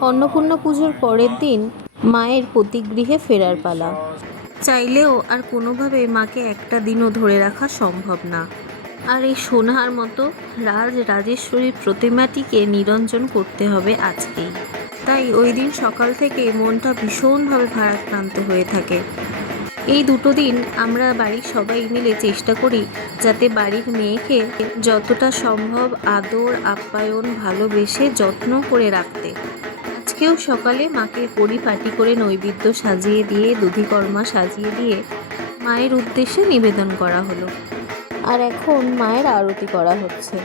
অন্নপূর্ণা পুজোর পরের দিন মায়ের পতিগৃহে ফেরার পালা। চাইলেও আর কোনোভাবে মাকে একটা দিনও ধরে রাখা সম্ভব না। আর এই সোনার মতো রাজরাজেশ্বরীর প্রতিমাটিকে নিরঞ্জন করতে হবে আজকেই। তাই ওই দিন সকাল থেকে মনটা ভীষণভাবে ভারাক্রান্ত হয়ে থাকে। এই দুটো দিন আমরা বাড়ির সবাই মিলে চেষ্টা করি যাতে বাড়ির মেয়েকে যতটা সম্ভব আদর আপ্যায়ন ভালোবেসে যত্ন করে রাখতে। আজকেও সকালে মাকে পরিপাটি করে নৈবেদ্য সাজিয়ে দিয়ে দধিকর্মা সাজিয়ে দিয়ে মায়ের উদ্দেশ্যে নিবেদন করা হলো। আর এখন মায়ের আরতি করা হচ্ছে।